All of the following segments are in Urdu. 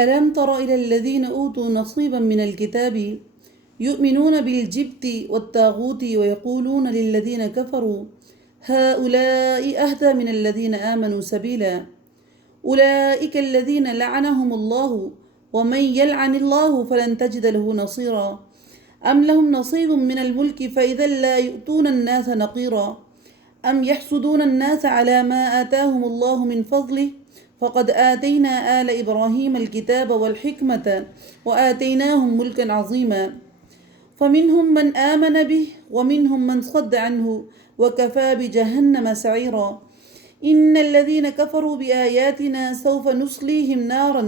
ألم تر إلى الذين أوتوا نصيبا من الكتاب يؤمنون بالجبت والطاغوت ويقولون للذين كفروا هؤلاء أهدى من الذين آمنوا سبيلا أولئك الذين لعنهم الله ومن يلعن الله فلن تجد له نصيرا أم لهم نصيب من الملك فإذا لا يؤتون الناس نقيرا أم يحسدون الناس على ما آتاهم الله من فضله فقد آتينا آل إبراهيم الكتاب والحكمة وآتيناهم ملكا عظيما فمنهم من آمن به ومنهم من صد عنه وكفى بجهنم سعيرا إن الذين كفروا بآياتنا سوف نصليهم نارا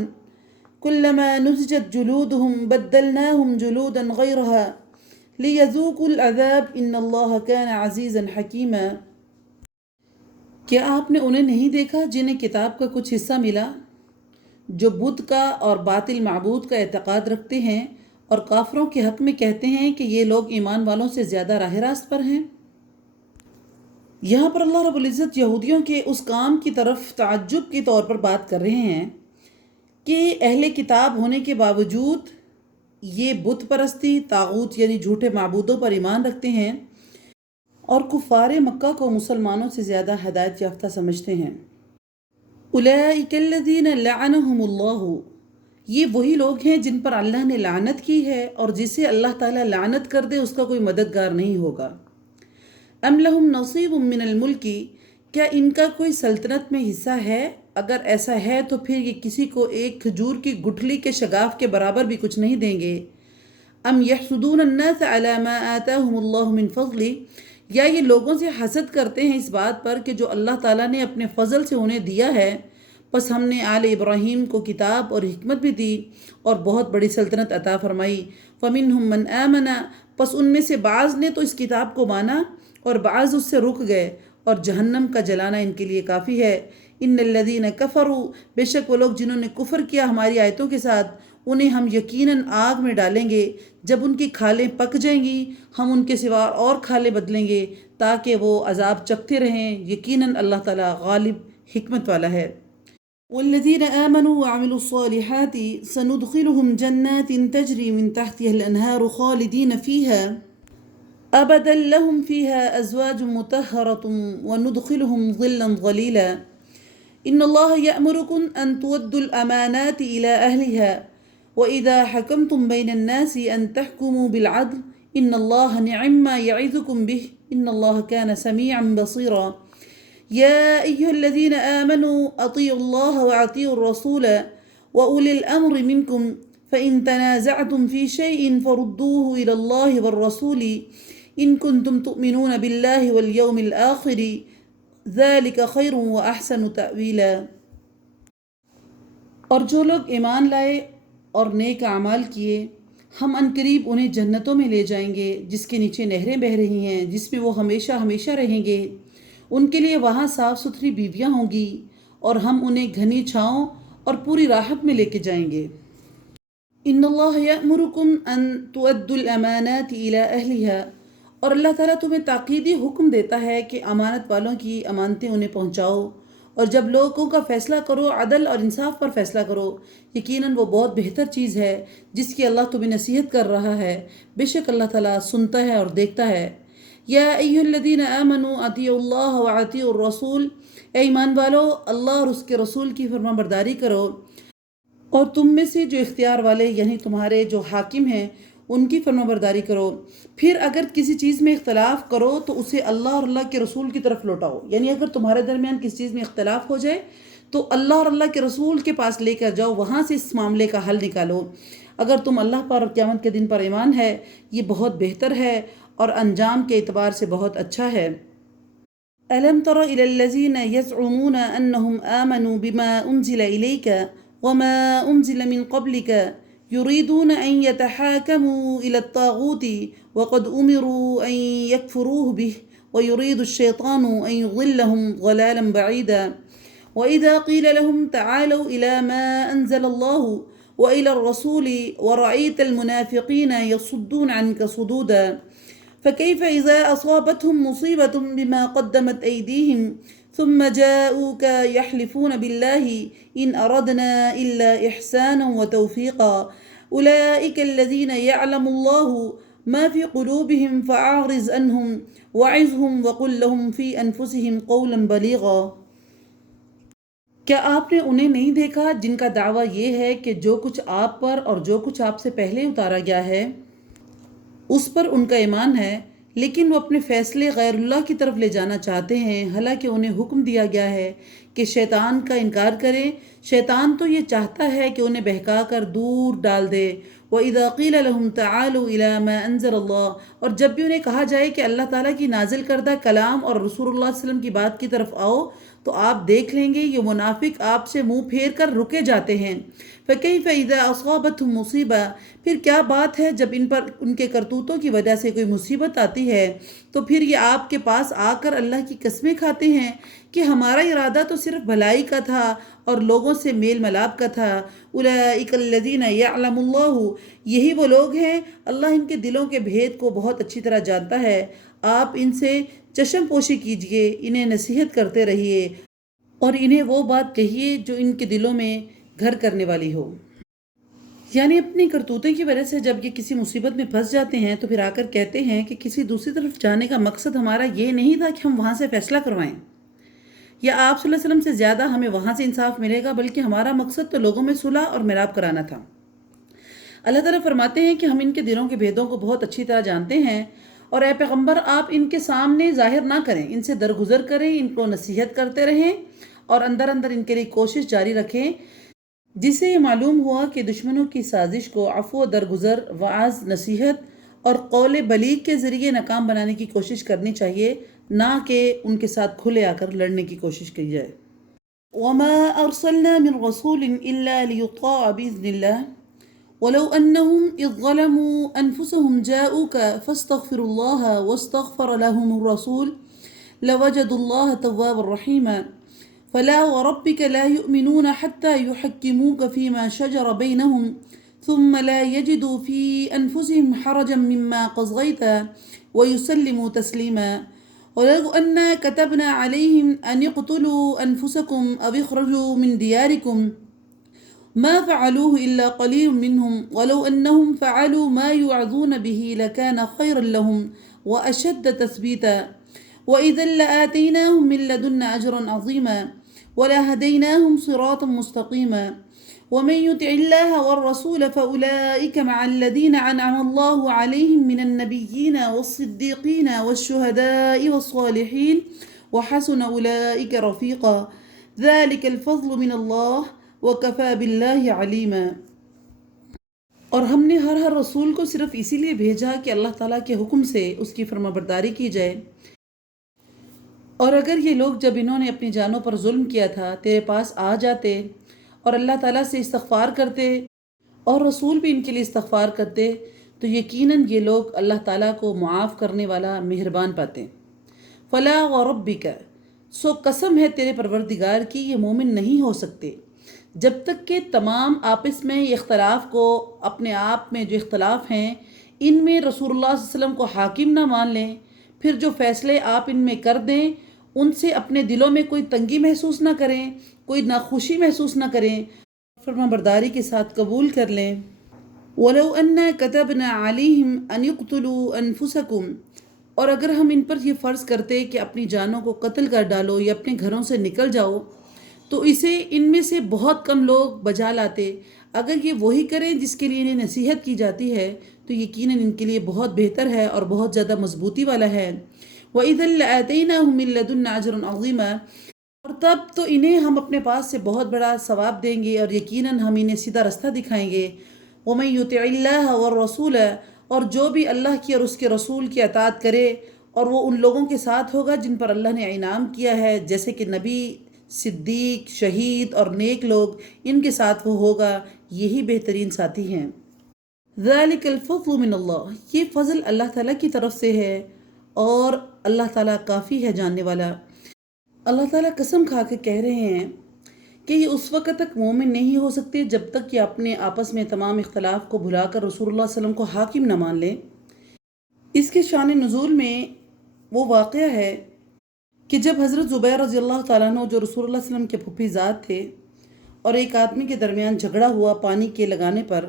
كلما نضجت جلودهم بدلناهم جلودا غيرها ليذوقوا العذاب إن الله كان عزيزا حكيما۔ کیا آپ نے انہیں نہیں دیکھا جنہیں کتاب کا کچھ حصہ ملا، جو بت کا اور باطل معبود کا اعتقاد رکھتے ہیں اور کافروں کے حق میں کہتے ہیں کہ یہ لوگ ایمان والوں سے زیادہ راہ راست پر ہیں؟ یہاں پر اللہ رب العزت یہودیوں کے اس کام کی طرف تعجب کے طور پر بات کر رہے ہیں کہ اہل کتاب ہونے کے باوجود یہ بت پرستی، طاغوت یعنی جھوٹے معبودوں پر ایمان رکھتے ہیں اور کفار مکہ کو مسلمانوں سے زیادہ ہدایت یافتہ سمجھتے ہیں۔ اولئک الذین لعنہم اللہ، یہ وہی لوگ ہیں جن پر اللہ نے لعنت کی ہے، اور جسے اللہ تعالیٰ لعنت کر دے اس کا کوئی مددگار نہیں ہوگا۔ ام لہم نصیب من الملک، کیا ان کا کوئی سلطنت میں حصہ ہے؟ اگر ایسا ہے تو پھر یہ کسی کو ایک کھجور کی گٹھلی کے شگاف کے برابر بھی کچھ نہیں دیں گے۔ ام یحسدون الناس علی ما آتاہم اللہ من فضلہ، یا یہ لوگوں سے حسد کرتے ہیں اس بات پر کہ جو اللہ تعالیٰ نے اپنے فضل سے انہیں دیا ہے، پس ہم نے آل ابراہیم کو کتاب اور حکمت بھی دی اور بہت بڑی سلطنت عطا فرمائی۔ فمنہم من آمن، پس ان میں سے بعض نے تو اس کتاب کو مانا اور بعض اس سے رک گئے، اور جہنم کا جلانا ان کے لیے کافی ہے۔ ان الذین کفروا، بے شک وہ لوگ جنہوں نے کفر کیا ہماری آیتوں کے ساتھ، انہیں ہم یقیناً آگ میں ڈالیں گے، جب ان کی کھالیں پک جائیں گی ہم ان کے سوا اور کھالیں بدلیں گے تاکہ وہ عذاب چکھتے رہیں۔ یقیناً اللہ تعالیٰ غالب حکمت والا ہے۔ والذین آمنوا وعملوا الصالحات سندخلهم جنات تجری من تحتها الانہار خالدین فیہا ابدا لهم فیہا ازواج مطہرۃ وندخلهم ظلا ظلیلا ان اللہ یأمرکم ان تودوا الامانات الى اہلها وإذا حكمتم بين الناس أن تحكموا بالعدل إن الله نعم ما يعظكم به إن الله كان سميعا بصيرا يا أيها الذين آمنوا أطيعوا الله وأطيعوا الرسول وأولي الأمر منكم فإن تنازعتم في شيء فردوه إلى الله والرسول إن كنتم تؤمنون بالله واليوم الآخر ذلك خير وأحسن تأويلا۔ اور جو لوگ ایمان لائے اور نیک اعمال کیے، ہم عنقریب انہیں جنتوں میں لے جائیں گے جس کے نیچے نہریں بہہ رہی ہیں، جس میں وہ ہمیشہ ہمیشہ رہیں گے۔ ان کے لیے وہاں صاف ستھری بیویاں ہوں گی اور ہم انہیں گھنی چھاؤں اور پوری راحت میں لے کے جائیں گے۔ ان اللہ یأمرکم ان تؤدوا الامانات الی اہلها، اور اللہ تعالیٰ تمہیں تاکیدی حکم دیتا ہے کہ امانت والوں کی امانتیں انہیں پہنچاؤ، اور جب لوگوں کا فیصلہ کرو عدل اور انصاف پر فیصلہ کرو، یقیناً وہ بہت بہتر چیز ہے جس کی اللہ تمہیں نصیحت کر رہا ہے، بے شک اللہ تعالیٰ سنتا ہے اور دیکھتا ہے۔ یا ایھا الذین آمنوا اطیعوا اللہ واطیعوا الرسول، اے ایمان والو اللہ اور اس کے رسول کی فرما برداری کرو، اور تم میں سے جو اختیار والے یعنی تمہارے جو حاکم ہیں ان کی فرما برداری کرو۔ پھر اگر کسی چیز میں اختلاف کرو تو اسے اللہ اور اللہ کے رسول کی طرف لوٹاؤ، یعنی اگر تمہارے درمیان کسی چیز میں اختلاف ہو جائے تو اللہ اور اللہ کے رسول کے پاس لے کر جاؤ، وہاں سے اس معاملے کا حل نکالو۔ اگر تم اللہ پر اور قیامت کے دن پر ایمان ہے، یہ بہت بہتر ہے اور انجام کے اعتبار سے بہت اچھا ہے۔ ألم تر إلى الذين يزعمون أنهم آمنوا بما أنزل إليك وما أنزل من قبلك يريدون أن يتحاكموا إلى الطاغوت وقد أمروا أن يكفروه به ويريد الشيطان أن يضلهم ضلالا بعيدا وإذا قيل لهم تعالوا إلى ما أنزل الله وإلى الرسول ورأيت المنافقين يصدون عنك صدودا فكيف إذا أصابتهم مصيبة بما قدمت أيديهم ثم جاءوك يحلفون بالله إن أردنا إلا إحسانا وتوفيقا أولئك الذين يعلم الله ما في قلوبهم فأعرض عنهم وعظهم وقل لهم في أنفسهم قولا بليغا۔ کیا آپ نے انہیں نہیں دیکھا جن کا دعویٰ یہ ہے کہ جو کچھ آپ پر اور جو کچھ آپ سے پہلے اتارا گیا ہے اس پر ان کا ایمان ہے، لیکن وہ اپنے فیصلے غیر اللہ کی طرف لے جانا چاہتے ہیں، حالانکہ انہیں حکم دیا گیا ہے کہ شیطان کا انکار کریں۔ شیطان تو یہ چاہتا ہے کہ انہیں بہکا کر دور ڈال دے۔ وَإِذَا قِيلَ لَهُمْ تَعَالُوا إِلَى مَا أَنزَلَ اللَّهُ، اور جب بھی انہیں کہا جائے کہ اللہ تعالیٰ کی نازل کردہ کلام اور رسول اللہ صلی اللہ علیہ وسلم کی بات کی طرف آؤ، تو آپ دیکھ لیں گے یہ منافق آپ سے منہ پھیر کر رکے جاتے ہیں۔ فَكَيْفَ إِذَا أَصَابَتْهُمْ مُصِيبَةٌ، پھر کیا بات ہے جب ان پر ان کے کرتوتوں کی وجہ سے کوئی مصیبت آتی ہے تو پھر یہ آپ کے پاس آ کر اللہ کی قسمیں کھاتے ہیں کہ ہمارا ارادہ تو صرف بھلائی کا تھا اور لوگوں سے میل ملاپ کا تھا۔ اولئک الذین یعلم اللہ، یہی وہ لوگ ہیں اللہ ان کے دلوں کے بھید کو بہت اچھی طرح جانتا ہے۔ آپ ان سے چشم پوشی کیجئے، انہیں نصیحت کرتے رہیے اور انہیں وہ بات کہیے جو ان کے دلوں میں گھر کرنے والی ہو۔ یعنی اپنی کرتوتوں کی وجہ سے جب یہ کسی مصیبت میں پھنس جاتے ہیں تو پھر آ کر کہتے ہیں کہ کسی دوسری طرف جانے کا مقصد ہمارا یہ نہیں تھا کہ ہم وہاں سے فیصلہ کروائیں، یا آپ صلی اللہ علیہ وسلم سے زیادہ ہمیں وہاں سے انصاف ملے گا، بلکہ ہمارا مقصد تو لوگوں میں صلح اور میلاپ کرانا تھا۔ اللہ تعالیٰ فرماتے ہیں کہ ہم ان کے دلوں کے بھیدوں کو بہت اچھی طرح جانتے ہیں، اور اے پیغمبر آپ ان کے سامنے ظاہر نہ کریں، ان سے درگزر کریں، ان کو نصیحت کرتے رہیں اور اندر اندر ان کے لیے کوشش جاری رکھیں، جس سے یہ معلوم ہوا کہ دشمنوں کی سازش کو عفو و درگزر، وعظ، نصیحت اور قول بلیغ کے ذریعے ناکام بنانے کی کوشش کرنی چاہیے، نہ کہ ان کے ساتھ کھلے آ کر لڑنے کی کوشش کی جائے۔ وَمَا أَرْسَلْنَا مِن رَّسُولٍ إِلَّا لِيُطَاعَ بِإِذْنِ اللَّهِ وَلَوْ أَنَّهُمْ إِذْ ظَلَمُوا أَنفُسَهُمْ جَاءُوكَ فَاسْتَغْفِرُوا اللَّهَ وَاسْتَغْفَرَ لَهُمُ الرَّسُولُ لَوَجَدُوا اللَّهَ تَوَّابًا رَّحِيمًا فَلَا وَرَبِّكَ لَا يُؤْمِنُونَ حَتَّى يُحَكِّمُوكَ فِيمَا شَجَرَ بَيْنَهُمْ ثُمَّ لَا يَجِدُوا فِي أَنفُسِهِمْ حَرَجًا مِّمَّا قَضَيْتَ وَيُسَلِّمُوا تَسْلِيمًا۔ وَلَوْ أَنَّا كَتَبْنَا عَلَيْهِمْ أَنِ اقْتُلُوا أَنفُسَكُمْ أَوِ اخْرُجُوا مِن دِيَارِكُمْ مَا فَعَلُوهُ إِلَّا قَلِيلٌ مِّنْهُمْ وَلَوْ أَنَّهُمْ فَعَلُوا مَا يُوعَظُونَ بِهِ لَكَانَ خَيْرًا لَّهُمْ وَأَشَدَّ تَثْبِيتًا وَإِذًا لَّآتَيْنَاهُم مِّن لَّدُنَّا أَجْرًا عَظِيمًا وَلَهَدَيْنَاهُمْ صِرَاطًا مُّسْتَقِيمًا۔ وَمَن يُطِعِ اللَّهَ وَالرَّسُولَ فَأُولَٰئِكَ مَعَ الَّذِينَ أَنْعَمَ اللَّهُ عَلَيْهِم مِّنَ النَّبِيِّينَ وَالصِّدِّيقِينَ وَالشُّهَدَاءِ وَالصَّالِحِينَ وَحَسُنَ أُولَٰئِكَ رَفِيقًا ذَلِكَ الْفَضْلُ مِنَ اللَّهِ وَكَفَىٰ بِاللَّهِ عَلِيمًا۔ اور ہم نے ہر رسول کو صرف اسی لیے بھیجا کہ اللہ تعالیٰ کے حکم سے اس کی فرمانبرداری کی جائے، اور اگر یہ لوگ جب انہوں نے اپنی جانوں پر ظلم کیا تھا تیرے پاس آ جاتے اور اللہ تعالیٰ سے استغفار کرتے اور رسول بھی ان کے لیے استغفار کرتے تو یقیناً یہ لوگ اللہ تعالیٰ کو معاف کرنے والا مہربان پاتے۔ فَلَا وَرَبِّكَ، سو قسم ہے تیرے پروردگار کی یہ مومن نہیں ہو سکتے جب تک کہ تمام آپس میں اختلاف کو، اپنے آپ میں جو اختلاف ہیں ان میں رسول اللہ صلی اللہ علیہ وسلم کو حاکم نہ مان لیں، پھر جو فیصلے آپ ان میں کر دیں ان سے اپنے دلوں میں کوئی تنگی محسوس نہ کریں، کوئی ناخوشی محسوس نہ کریں، فرما برداری کے ساتھ قبول کر لیں۔ وَلَوْ أَنَّا كَتَبْنَا عَلَيْهِمْ أَنِ اقْتُلُوا أَنفُسَكُمْ، اور اگر ہم ان پر یہ فرض کرتے کہ اپنی جانوں کو قتل کر ڈالو یا اپنے گھروں سے نکل جاؤ، تو اسے ان میں سے بہت کم لوگ بجا لاتے۔ اگر یہ وہی کریں جس کے لیے انہیں نصیحت کی جاتی ہے تو یقیناً ان کے لیے بہت بہتر ہے اور بہت زیادہ مضبوطی والا ہے۔ وَإِذًا لَّآتَيْنَاهُم مِّن لَّدُنَّا أَجْرًا عَظِيمًا، اور تب تو انہیں ہم اپنے پاس سے بہت بڑا ثواب دیں گے اور یقیناً ہم انہیں سیدھا رستہ دکھائیں گے۔ وَمَن يُطِعِ اللَّهَ وَالرَّسُولَ، اور جو بھی اللہ کی اور اس کے رسول کی اطاعت کرے، اور وہ ان لوگوں کے ساتھ ہوگا جن پر اللہ نے انعام کیا ہے، جیسے کہ نبی، صدیق، شہید اور نیک لوگ، ان کے ساتھ وہ ہوگا، یہی بہترین ساتھی ہیں۔ ذَلِكَ الْفَضْلُ مِنَ اللَّهِ، یہ فضل اللہ تعالیٰ کی طرف سے ہے اور اللہ تعالیٰ کافی ہے جاننے والا۔ اللہ تعالیٰ قسم کھا کے کہہ رہے ہیں کہ یہ اس وقت تک مومن نہیں ہو سکتے جب تک کہ اپنے آپس میں تمام اختلاف کو بھلا کر رسول اللہ صلی اللہ علیہ وسلم کو حاکم نہ مان لیں۔ اس کے شان نزول میں وہ واقعہ ہے کہ جب حضرت زبیر رضی اللہ تعالیٰ عنہ جو رسول اللہ صلی اللہ علیہ وسلم کے پھوپھی زاد تھے اور ایک آدمی کے درمیان جھگڑا ہوا پانی کے لگانے پر،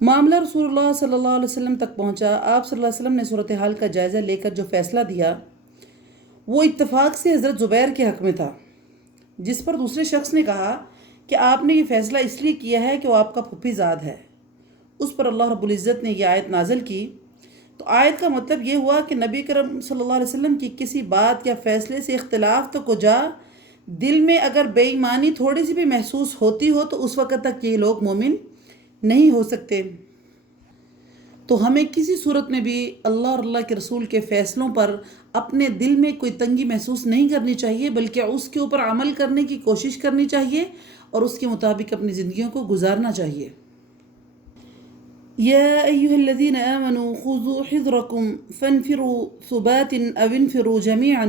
معاملہ رسول اللہ صلی اللہ علیہ وسلم تک پہنچا، آپ صلی اللہ علیہ وسلم نے صورتحال کا جائزہ لے کر جو فیصلہ دیا وہ اتفاق سے حضرت زبیر کے حق میں تھا، جس پر دوسرے شخص نے کہا کہ آپ نے یہ فیصلہ اس لیے کیا ہے کہ وہ آپ کا پھوپھی زاد ہے۔ اس پر اللہ رب العزت نے یہ آیت نازل کی۔ تو آیت کا مطلب یہ ہوا کہ نبی کرم صلی اللہ علیہ وسلم کی کسی بات یا فیصلے سے اختلاف تو کجا، دل میں اگر بے ایمانی تھوڑی سی بھی محسوس ہوتی ہو تو اس وقت تک یہ لوگ مومن نہیں ہو سکتے۔ تو ہمیں کسی صورت میں بھی اللہ اور اللہ کے رسول کے فیصلوں پر اپنے دل میں کوئی تنگی محسوس نہیں کرنی چاہیے، بلکہ اس کے اوپر عمل کرنے کی کوشش کرنی چاہیے اور اس کے مطابق اپنی زندگیوں کو گزارنا چاہیے۔ یا ایہا الذین آمنوا خذوا حذرکم فانفروا ثبات او انفروا جمیعا،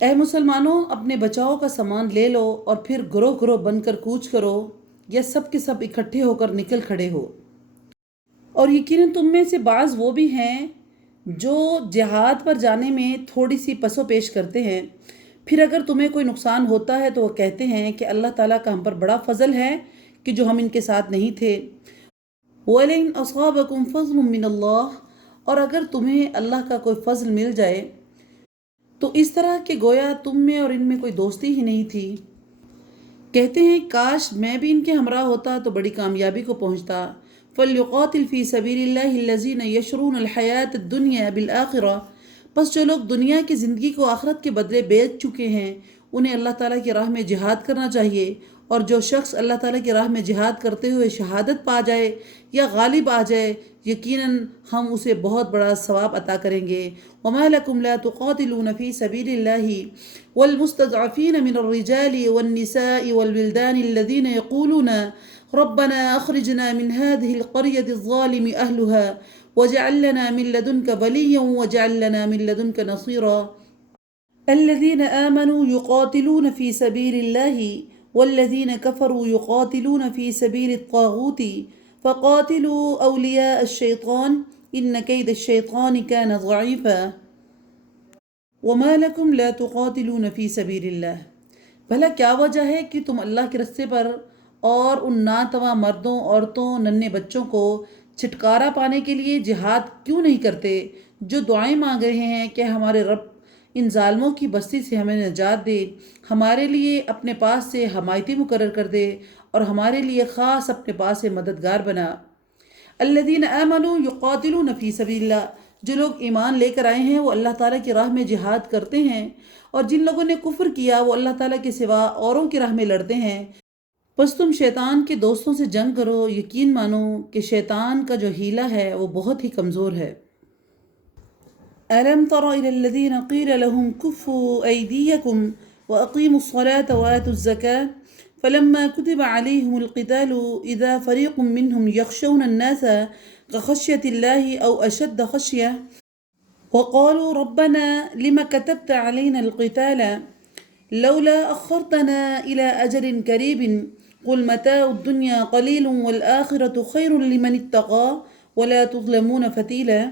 اے مسلمانوں اپنے بچاؤ کا سامان لے لو اور پھر گروہ گروہ بن کر کوچ کرو، یا سب کے سب اکٹھے ہو کر نکل کھڑے ہو۔ اور یقیناً تم میں سے بعض وہ بھی ہیں جو جہاد پر جانے میں تھوڑی سی پس و پیش کرتے ہیں، پھر اگر تمہیں کوئی نقصان ہوتا ہے تو وہ کہتے ہیں کہ اللہ تعالیٰ کا ہم پر بڑا فضل ہے کہ جو ہم ان کے ساتھ نہیں تھے۔ وَلَئِنْ أَصَابَكُمْ فَضْلٌ مِّنَ اللَّهِ، اور اگر تمہیں اللہ کا کوئی فضل مل جائے تو اس طرح کہ گویا تم میں اور ان میں کوئی دوستی ہی نہیں تھی، کہتے ہیں کاش میں بھی ان کے ہمراہ ہوتا تو بڑی کامیابی کو پہنچتا۔ فَلْيُقَاتِلْ فِي سَبِيلِ اللَّهِ الَّذِينَ يَشْرُونَ الْحَيَاةَ الدُّنْيَا بِالْآخِرَةِ، پس جو لوگ دنیا کی زندگی کو آخرت کے بدلے بیچ چکے ہیں انہیں اللہ تعالیٰ کی راہ میں جہاد کرنا چاہیے، اور جو شخص اللہ تعالیٰ کی راہ میں جہاد کرتے ہوئے شہادت پا جائے یا غالب آ جائے یقیناً ہم اسے بہت بڑا ثواب عطا کریں گے۔ وَمَا لَكُمْ لَا تُقَاتِلُونَ فِي سَبِيلِ اللَّهِ وَالْمُسْتَضْعَفِينَ مِنَ الرِّجَالِ وَالنِّسَاءِ وَالْوِلْدَانِ الَّذِينَ يَقُولُونَ رَبَّنَا أَخْرِجْنَا مِنْ هَذِهِ الْقَرْيَةِ الظَّالِمِ أَهْلُهَا وَاجْعَل لَّنَا مِن لَّدُنكَ وَلِيًّا وَاجْعَل لَّنَا مِن لَّدُنكَ نَصِيرًا۔ الَّذِينَ آمَنُوا يُقَاتِلُونَ فِي سَبِيلِ اللَّهِ والذين كفروا يقاتلون في سبيل الطاغوت فقاتلوا أولياء الشيطان إن كيد الشيطان كان ضعيفا۔ وما لكم لا تقاتلون في سبيل الله، بھلا کیا وجہ ہے کہ تم اللہ کے رستے پر اور ان ناتواں مردوں عورتوں ننھے بچوں کو چھٹکارا پانے کے لیے جہاد کیوں نہیں کرتے، جو دعائیں مانگ رہے ہیں کہ ہمارے رب ان ظالموں کی بستی سے ہمیں نجات دے، ہمارے لیے اپنے پاس سے حمایتی مقرر کر دے اور ہمارے لیے خاص اپنے پاس سے مددگار بنا۔ الذین آمنوا یقاتلون فی سبیل اللہ، جو لوگ ایمان لے کر آئے ہیں وہ اللہ تعالیٰ کی راہ میں جہاد کرتے ہیں، اور جن لوگوں نے کفر کیا وہ اللہ تعالیٰ کے سوا اوروں کی راہ میں لڑتے ہیں۔ بس تم شیطان کے دوستوں سے جنگ کرو، یقین مانو کہ شیطان کا جو حیلہ ہے وہ بہت ہی کمزور ہے۔ أَلَمْ تَرَ إِلَى الَّذِينَ قِيلَ لَهُمْ كُفُّوا أَيْدِيَكُمْ وَأَقِيمُوا الصَّلَاةَ وَآتُوا الزَّكَاةَ فَلَمَّا كُتِبَ عَلَيْهِمُ الْقِتَالُ إِذَا فَرِيقٌ مِّنْهُمْ يَخْشَوْنَ النَّاسَ كَخَشْيَةِ اللَّهِ أَوْ أَشَدَّ خَشْيَةً وَقَالُوا رَبَّنَا لِمَ كَتَبْتَ عَلَيْنَا الْقِتَالَ لَوْلَا أَخَّرْتَنَا إِلَى أَجَلٍ قَرِيبٍ قُلْ مَتَاعُ الدُّنْيَا قَلِيلٌ وَالْآخِرَةُ خَيْرٌ لِمَنِ اتَّقَىٰ وَلَا تُظْلَمُونَ فَتِيلًا۔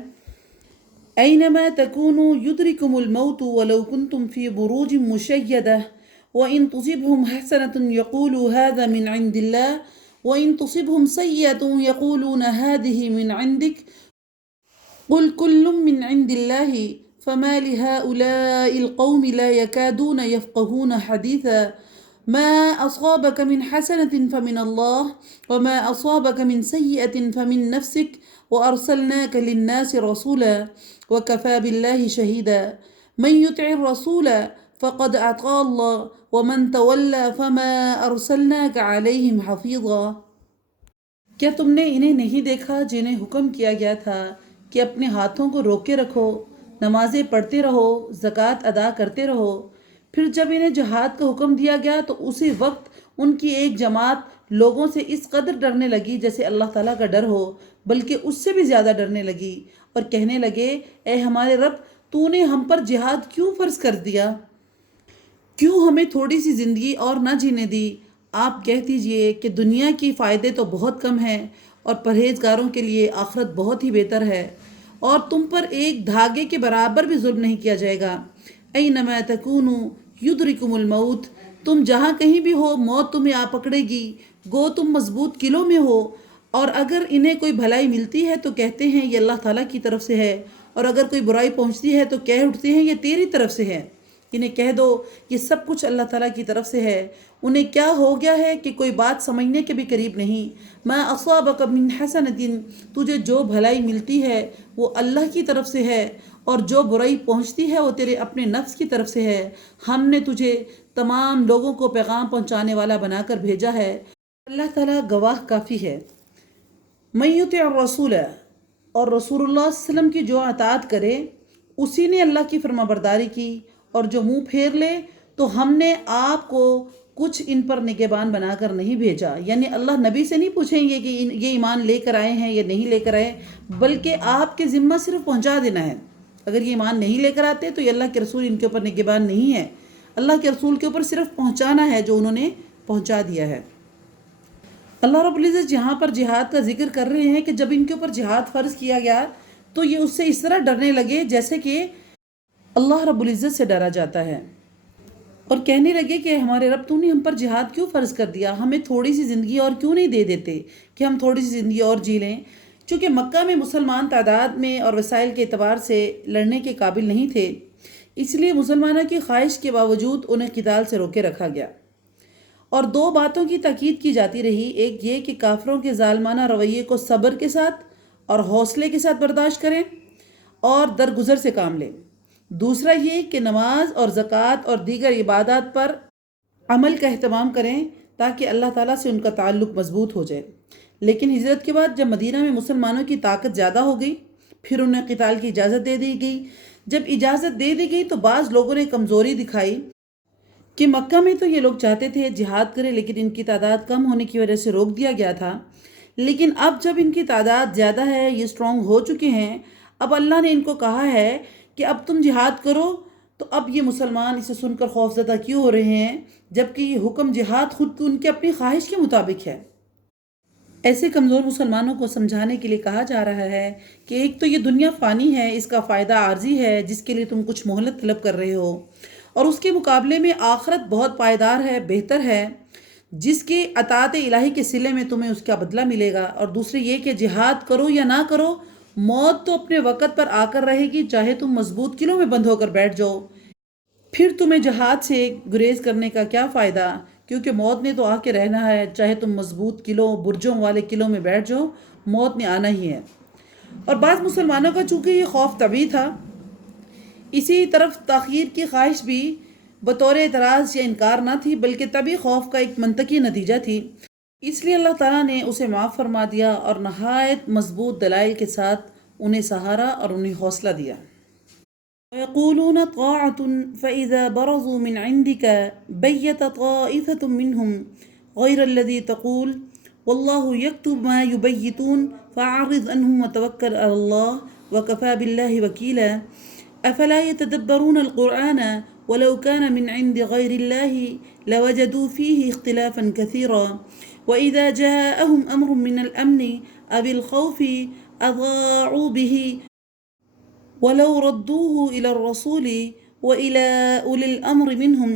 أَيْنَمَا تَكُونُوا يُدْرِكْكُمُ الْمَوْتُ وَلَوْ كُنْتُمْ فِي بُرُوجٍ مُّشَيَّدَةٍ وَإِن تُصِبْهُمْ حَسَنَةٌ يَقُولُوا هَٰذَا مِنْ عِندِ اللَّهِ وَإِن تُصِبْهُمْ سَيِّئَةٌ يَقُولُونَ هَٰذِهِ مِنْ عِندِكَ قُلْ كُلٌّ مِّنْ عِندِ اللَّهِ فَمَا لِهَٰؤُلَاءِ الْقَوْمِ لَا يَكَادُونَ يَفْقَهُونَ حَدِيثًا مَا أَصَابَكَ مِنْ حَسَنَةٍ فَمِنَ اللَّهِ وَمَا أَصَابَكَ مِنْ سَيِّئَةٍ فَمِنْ نَفْسِكَ وَأَرْسَلْنَاكَ لِلنَّاسِ رَسُولًا وَكَفَىٰ بِاللَّهِ شَهِيدًا مَن يُطِعِ الرَّسُولَ فَقَدْ أَطَاعَ اللَّهَ وَمَن تَوَلَّىٰ فَمَا أَرْسَلْنَاكَ عَلَيْهِمْ حَفِيظًا۔ کیا تم نے انہیں نہیں دیکھا جنہیں حکم کیا گیا تھا کہ اپنے ہاتھوں کو روکے رکھو، نمازیں پڑھتے رہو، زکوٰۃ ادا کرتے رہو، پھر جب انہیں جہاد کا حکم دیا گیا تو اسی وقت ان کی ایک جماعت لوگوں سے اس قدر ڈرنے لگی جیسے اللہ تعالیٰ کا ڈر ہو، بلکہ اس سے بھی زیادہ ڈرنے لگی، اور کہنے لگے اے ہمارے رب تو نے ہم پر جہاد کیوں فرض کر دیا؟ کیوں ہمیں تھوڑی سی زندگی اور نہ جینے دی؟ آپ کہہ دیجئے کہ دنیا کی فائدے تو بہت کم ہیں اور پرہیزگاروں کے لیے آخرت بہت ہی بہتر ہے، اور تم پر ایک دھاگے کے برابر بھی ظلم نہیں کیا جائے گا۔ اینما تکونوا یدرکم الموت، تم جہاں کہیں بھی ہو موت تمہیں آ پکڑے گی، گو تم مضبوط قلعوں میں ہو۔ اور اگر انہیں کوئی بھلائی ملتی ہے تو کہتے ہیں یہ اللہ تعالیٰ کی طرف سے ہے، اور اگر کوئی برائی پہنچتی ہے تو کہہ اٹھتے ہیں یہ تیری طرف سے ہے۔ انہیں کہہ دو یہ سب کچھ اللہ تعالیٰ کی طرف سے ہے۔ انہیں کیا ہو گیا ہے کہ کوئی بات سمجھنے کے بھی قریب نہیں۔ ما اصابک من حسنۃ، تجھے جو بھلائی ملتی ہے وہ اللہ کی طرف سے ہے، اور جو برائی پہنچتی ہے وہ تیرے اپنے نفس کی طرف سے ہے۔ ہم نے تجھے تمام لوگوں کو پیغام پہنچانے والا بنا کر بھیجا ہے، اللہ تعالیٰ گواہ کافی ہے۔ من یطع الرسول، اور رسول اللہ صلی اللہ علیہ وسلم کی جو اطاعت کرے اسی نے اللہ کی فرما برداری کی، اور جو منہ پھیر لے تو ہم نے آپ کو کچھ ان پر نگہبان بنا کر نہیں بھیجا۔ یعنی اللہ نبی سے نہیں پوچھیں گے کہ یہ ایمان لے کر آئے ہیں یا نہیں لے کر آئے، بلکہ آپ کے ذمہ صرف پہنچا دینا ہے۔ اگر یہ ایمان نہیں لے کر آتے تو یہ اللہ کے رسول ان کے اوپر نگہبان نہیں ہے، اللہ کے رسول کے اوپر صرف پہنچانا ہے جو انہوں نے پہنچا دیا ہے۔ اللہ رب العزت یہاں پر جہاد کا ذکر کر رہے ہیں کہ جب ان کے اوپر جہاد فرض کیا گیا تو یہ اس سے اس طرح ڈرنے لگے جیسے کہ اللہ رب العزت سے ڈرا جاتا ہے، اور کہنے لگے کہ ہمارے رب تو نے ہم پر جہاد کیوں فرض کر دیا، ہمیں تھوڑی سی زندگی اور کیوں نہیں دے دیتے کہ ہم تھوڑی سی زندگی اور جی لیں۔ چونکہ مکہ میں مسلمان تعداد میں اور وسائل کے اعتبار سے لڑنے کے قابل نہیں تھے، اس لیے مسلمانوں کی خواہش کے باوجود انہیں قتال سے روکے رکھا گیا، اور دو باتوں کی تاکید کی جاتی رہی۔ ایک یہ کہ کافروں کے ظالمانہ رویے کو صبر کے ساتھ اور حوصلے کے ساتھ برداشت کریں اور درگزر سے کام لیں۔ دوسرا یہ کہ نماز اور زکوٰۃ اور دیگر عبادات پر عمل کا اہتمام کریں تاکہ اللہ تعالیٰ سے ان کا تعلق مضبوط ہو جائے۔ لیکن ہجرت کے بعد جب مدینہ میں مسلمانوں کی طاقت زیادہ ہو گئی، پھر انہیں قتال کی اجازت دے دی گئی۔ جب اجازت دے دی گئی تو بعض لوگوں نے کمزوری دکھائی کہ مکہ میں تو یہ لوگ چاہتے تھے جہاد کریں، لیکن ان کی تعداد کم ہونے کی وجہ سے روک دیا گیا تھا۔ لیکن اب جب ان کی تعداد زیادہ ہے، یہ اسٹرانگ ہو چکے ہیں، اب اللہ نے ان کو کہا ہے کہ اب تم جہاد کرو، تو اب یہ مسلمان اسے سن کر خوفزدہ کیوں ہو رہے ہیں، جبکہ یہ حکم جہاد خود ان کے اپنی خواہش کے مطابق ہے۔ ایسے کمزور مسلمانوں کو سمجھانے کے لیے کہا جا رہا ہے کہ ایک تو یہ دنیا فانی ہے، اس کا فائدہ عارضی ہے جس کے لیے تم کچھ مہلت طلب کر رہے ہو، اور اس کے مقابلے میں آخرت بہت پائیدار ہے، بہتر ہے، جس کی اطاعت الہی کے صلے میں تمہیں اس کا بدلہ ملے گا۔ اور دوسرے یہ کہ جہاد کرو یا نہ کرو، موت تو اپنے وقت پر آ کر رہے گی، چاہے تم مضبوط قلعوں میں بند ہو کر بیٹھ جاؤ، پھر تمہیں جہاد سے گریز کرنے کا کیا فائدہ، کیونکہ موت نے تو آ کے رہنا ہے، چاہے تم مضبوط قلعوں برجوں والے قلعوں میں بیٹھ جاؤ، موت نے آنا ہی ہے۔ اور بعض مسلمانوں کا چونکہ یہ خوف طبعی تھا، اسی طرف تاخیر کی خواہش بھی بطور اعتراض یا انکار نہ تھی، بلکہ طبعی خوف کا ایک منطقی نتیجہ تھی، اس لیے اللہ تعالیٰ نے اسے معاف فرما دیا اور نہایت مضبوط دلائل کے ساتھ انہیں سہارا اور انہیں حوصلہ دیا۔ وَيَقُولُونَ طَاعَةٌ فَإِذَا بَرَزُوا مِنْ عِنْدِكَ بَيَّتَ طَائِفَةٌ مِّنْهُمْ غَيْرَ الَّذِي تَقُولُ وَاللَّهُ يَكْتُبُ مَا يُبَيِّتُونَ فَأَعْرِضْ عَنْهُمْ وَتَوَكَّلْ عَلَى اللَّهِ وَكَفَى بِاللَّهِ وَكِيلًا أَفَلَا يَتَدَبَّرُونَ الْقُرْآنَ وَلَوْ كَانَ مِنْ عِنْدِ غَيْرِ اللَّهِ لَوَجَدُوا فِيهِ اخْتِلَافًا كَثِيرًا وَإِذَا جَاءَهُمْ أَمْرٌ مِّنَ الْأَمْنِ أَوِ الْخَوْفِ أَضَاعُوا بِهِ وَلَوْ رَدُّوهُ إِلَى الرَّسُولِ وَإِلَى أُولِي الْأَمْرِ مِنْهُمْ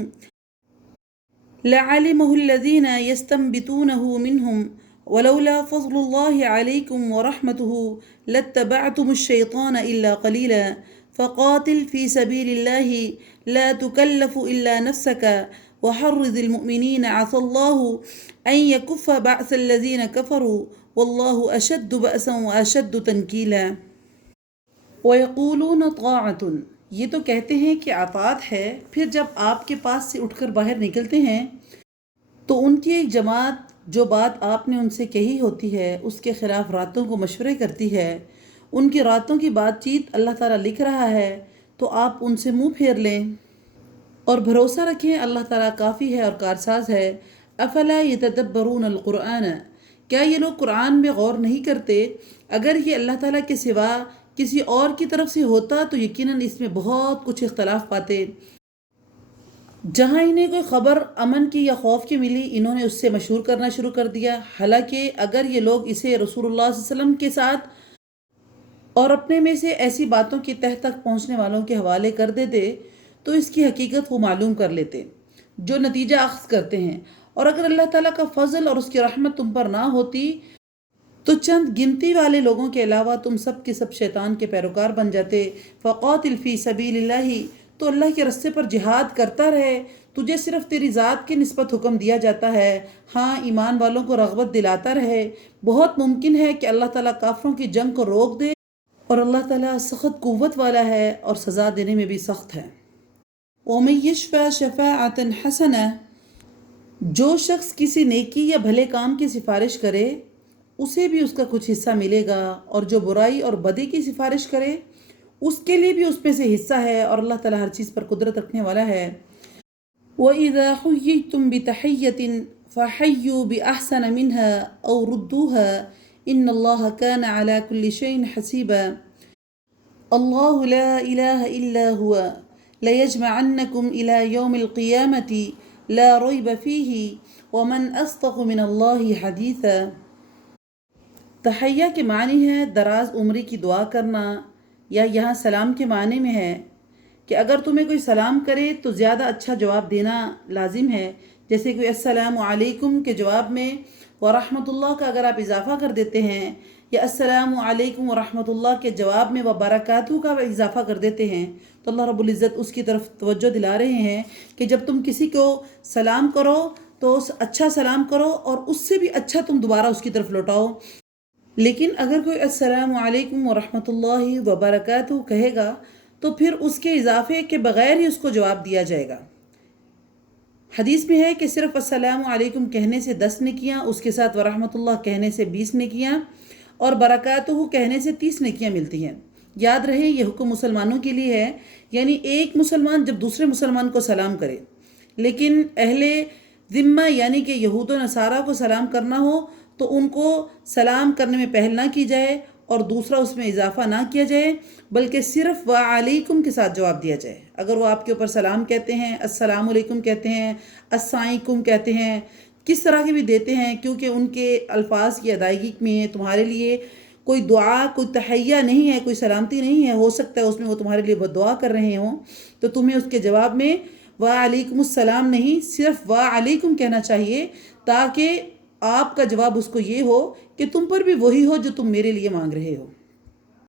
لَعَلِمَهُ الَّذِينَ يَسْتَنبِطُونَهُ مِنْهُمْ وَلَوْلَا فَضْلُ اللَّهِ عَلَيْكُمْ وَرَحْمَتُهُ لَاتَّبَعْتُمُ الشَّيْطَانَ إِلَّا قَلِيلًا فَقَاتِلْ فِي سَبِيلِ اللَّهِ لَا تُكَلَّفُ إِلَّا نَفْسَكَ وَحَرِّضِ الْمُؤْمِنِينَ عَسَى اللَّهُ أَنْ يَكُفَّ بَأْسَ الَّذِينَ كَفَرُوا وَاللَّهُ أَشَدُّ بَأْسًا وَأَشَدُّ تَنْكِيلًا۔ وَيَقُولُونَ طَاعَةٌ، یہ تو کہتے ہیں کہ اطاعت ہے، پھر جب آپ کے پاس سے اٹھ کر باہر نکلتے ہیں تو ان کی ایک جماعت جو بات آپ نے ان سے کہی ہوتی ہے اس کے خلاف راتوں کو مشورے کرتی ہے، ان کی راتوں کی بات چیت اللہ تعالیٰ لکھ رہا ہے، تو آپ ان سے منہ پھیر لیں اور بھروسہ رکھیں اللہ تعالیٰ کافی ہے اور کارساز ہے۔ افلا یتدبرون القرآن، کیا یہ لوگ قرآن میں غور نہیں کرتے؟ اگر یہ اللہ تعالیٰ کے سوا کسی اور کی طرف سے ہوتا تو یقیناً اس میں بہت کچھ اختلاف پاتے۔ جہاں انہیں کوئی خبر امن کی یا خوف کی ملی، انہوں نے اس سے مشہور کرنا شروع کر دیا، حالانکہ اگر یہ لوگ اسے رسول اللہ صلی اللہ علیہ وسلم کے ساتھ اور اپنے میں سے ایسی باتوں کی تہ تک پہنچنے والوں کے حوالے کر دیتے تو اس کی حقیقت وہ معلوم کر لیتے جو نتیجہ اخذ کرتے ہیں، اور اگر اللہ تعالیٰ کا فضل اور اس کی رحمت تم پر نہ ہوتی تو چند گنتی والے لوگوں کے علاوہ تم سب کے سب شیطان کے پیروکار بن جاتے۔ فقاتل فی سبیل اللہ، تو اللہ کے راستے پر جہاد کرتا رہے، تجھے صرف تیری ذات کی نسبت حکم دیا جاتا ہے، ہاں ایمان والوں کو رغبت دلاتا رہے۔ بہت ممکن ہے کہ اللہ تعالیٰ کافروں کی جنگ کو روک دے، اور اللہ تعالیٰ سخت قوت والا ہے اور سزا دینے میں بھی سخت ہے۔ وَمَن یشفع شفاعۃ حسنہ، جو شخص کسی نیکی یا بھلے کام کی سفارش کرے اسے بھی اس کا کچھ حصہ ملے گا، اور جو برائی اور بدی کی سفارش کرے اس کے لیے بھی اس میں سے حصہ ہے، اور اللہ تعالیٰ ہر چیز پر قدرت رکھنے والا ہے۔ وَإِذَا حُيِّيتُم بِتَحِيَّةٍ فَحَيُّوا بِأَحْسَنَ مِنْهَا أَوْ رُدُّوهَا إِنَّ اللَّهَ كَانَ عَلَى كُلِّ شَيْءٍ حَسِيبًا اللَّهُ لَا إِلَهَ إِلَّا هُوَ لَيَجْمَعَنَّكُمْ إِلَى يَوْمِ الْقِيَامَةِ لَا رَيْبَ فِيهِ وَمَنْ أَصْدَقُ مِنَ اللَّهِ حَدِيثًا۔ تحیہ کے معنی ہے دراز عمری کی دعا کرنا، یا یہاں سلام کے معنی میں ہے کہ اگر تمہیں کوئی سلام کرے تو زیادہ اچھا جواب دینا لازم ہے، جیسے کہ السلام علیکم کے جواب میں ورحمۃ اللہ کا اگر آپ اضافہ کر دیتے ہیں، یا السلام علیکم ورحمۃ اللہ کے جواب میں وبرکاتہ کا اضافہ کر دیتے ہیں، تو اللہ رب العزت اس کی طرف توجہ دلا رہے ہیں کہ جب تم کسی کو سلام کرو تو اچھا سلام کرو، اور اس سے بھی اچھا تم دوبارہ اس کی طرف لوٹاؤ۔ لیکن اگر کوئی السلام علیکم ورحمۃ اللہ وبرکاتہ کہے گا تو پھر اس کے اضافے کے بغیر ہی اس کو جواب دیا جائے گا۔ حدیث میں ہے کہ صرف السلام علیکم کہنے سے 10 نیکیاں، اس کے ساتھ ورحمۃ اللہ کہنے سے 20 نیکیاں، اور برکاتہ کہنے سے 30 نیکیاں ملتی ہیں۔ یاد رہے یہ حکم مسلمانوں کے لیے ہے، یعنی ایک مسلمان جب دوسرے مسلمان کو سلام کرے، لیکن اہل ذمہ یعنی کہ یہود و نصارہ کو سلام کرنا ہو تو ان کو سلام کرنے میں پہل نہ کی جائے اور دوسرا اس میں اضافہ نہ کیا جائے، بلکہ صرف وعلیکم کے ساتھ جواب دیا جائے۔ اگر وہ آپ کے اوپر سلام کہتے ہیں، السلام علیکم کہتے ہیں، السلام کہتے ہیں، کس طرح کے بھی دیتے ہیں، کیونکہ ان کے الفاظ کی ادائیگی میں تمہارے لیے کوئی دعا، کوئی تحیہ نہیں ہے، کوئی سلامتی نہیں ہے، ہو سکتا ہے اس میں وہ تمہارے لیے بد دعا کر رہے ہوں، تو تمہیں اس کے جواب میں وعلیکم السلام نہیں، صرف وعلیکم کہنا چاہیے، تاکہ آپ کا جواب اس کو یہ ہو کہ تم پر بھی وہی ہو جو تم میرے لیے مانگ رہے ہو۔